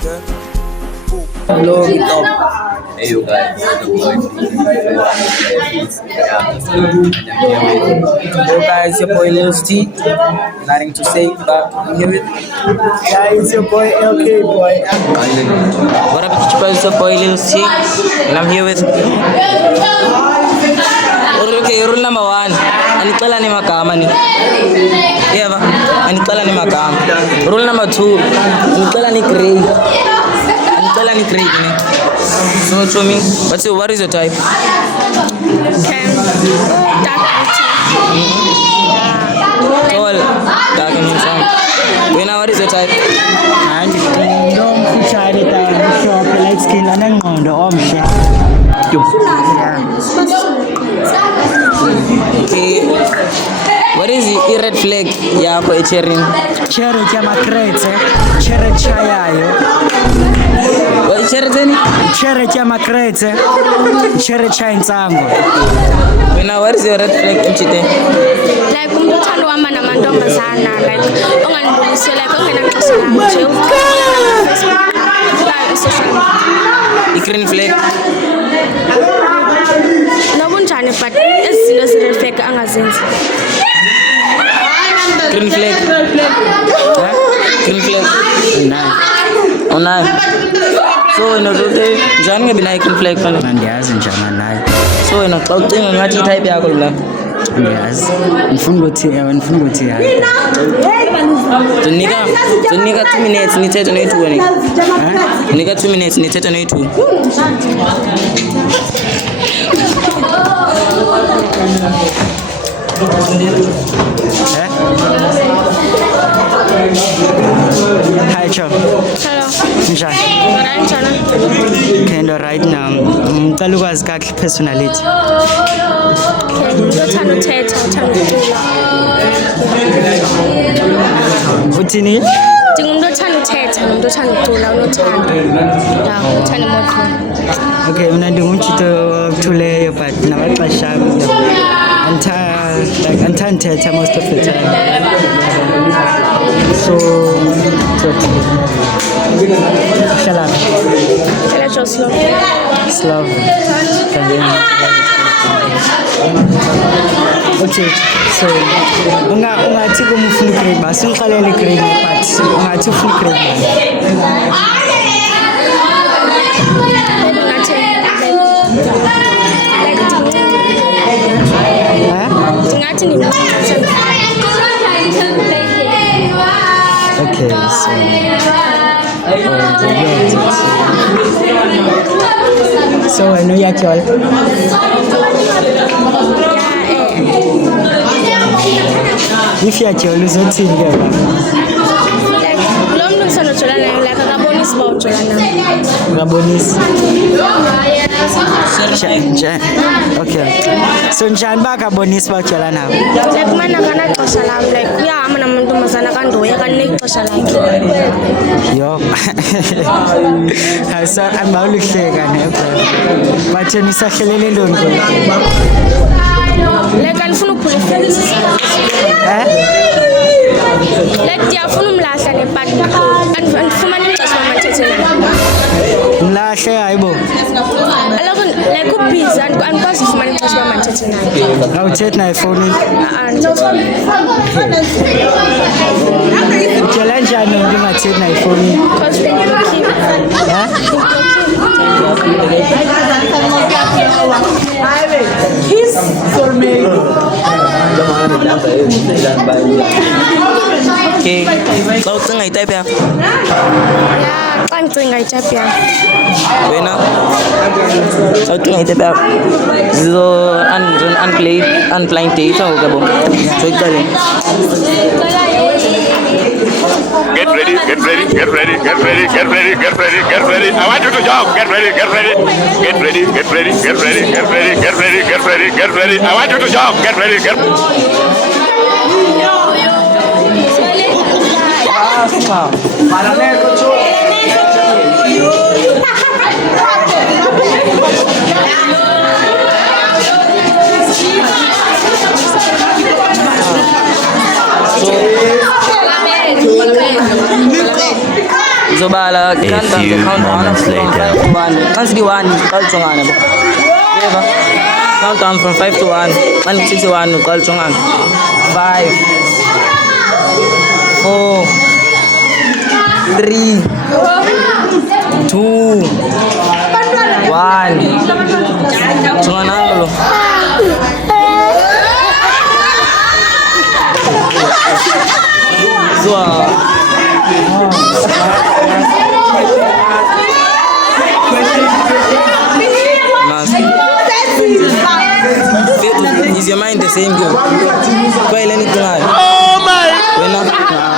Hello, Hey you guys, the boy hello guys, your boy Lil T. Nothing to say, but I'm here with. Yeah, it's your boy LK boy. What up, it's your boy, Lil C, and I'm here with. Okay, rule number 1. Anicela ni magama ni. Yeah, anicela ni magama. Rule number 2. Anicela ni grade. Anicela ni grade ni. So to me, what is your type? Tall, dark and handsome. Wena, what is your type? Light skin anengqondo omhle. Okay. What is the red flag yakho eCherin? Cherry yamakretse, cherry chayayo. What cherry teni? Cherry yamakretse, cherry chayinsango. Wena, what is your red flag emchiteni? Like umthando wama namantombazana, like onganibonisi like ongenaxesha lami nje social media. I-green flag. Nobunjani but ezinto ezi-red flag angazenzi. Green flag. Green flag. Unayo. So wena uzothi njani ngebi nayo i-green flag fana? Andiyazi njani nayo. So wena xa ucinga ngathi i-type yakho la. Andiyazi. Ngifuna ukuthi hayi. Zonika 2 minutes nithethe noyi-2 wena. Nika 2 minutes nithethe noyi-2. Hi Cho. Hello. Njani? Alright, Chana. Kendo right now. Ngicela ukwazi kahle personality. Uthanda uthetha, uthanda ukucula. Uthini? Ndingumuntu othanda uthetha, nomuntu othanda ukucula, unothando. Ya, uthanda imoto. Okay, mina ndingumtshito okuthuleyo but namaxesha andithetha most of the time. So hlala Hlala Joslov. Slav. Okay, so ungathi kum ufuna ugrade ba singixelele igrade but ungathi ufuna ugrade Ndingathi ndimncinci. Okay, so so wena uyatyola if uyatyola uzothini ke ba Lo mntu ndisandojola nayo like akabonisi uba ujola nayo. ungabonisi okay so njani uba akabonisi uba utyola nabo Like umane akanaxesha lam like uyahamba namantombazana kandoya kandinika ixesha lakhe. yo andibawuluhleka nebro batheni isahlelele ntoni Like andifuna ukuphula ifeksi. Like ndiyafuna umlahla but andifumani ixesha uba mandithethe naye. mlahle hayibo Aloko like ubhizi andikwazi ufumana ixesha uba mandithethe naye. awuthethi naye efowunini utyola njani nomntu ungathethi naye efowunini Okay. Xa ucinga i-type yakho. Ya, xa ndicinga itype yam. Wena xa ucinga i-type yakho. Unblind date ngoku yabo. So icale. Get ready, get ready, get ready, get ready, get ready, get ready, get ready. I want you to jump. Get ready, get ready. Get ready, get ready, get ready, get ready, get ready, get ready, get ready. I want you to jump. Get ready, get Zobala, A few moments later. Once the one, call Chongana. Count down from 5 to 1. 161, call Chongan. 5, 4, 3, 2, 1. Chongan anglo. Is your mind the same girl? Oh my!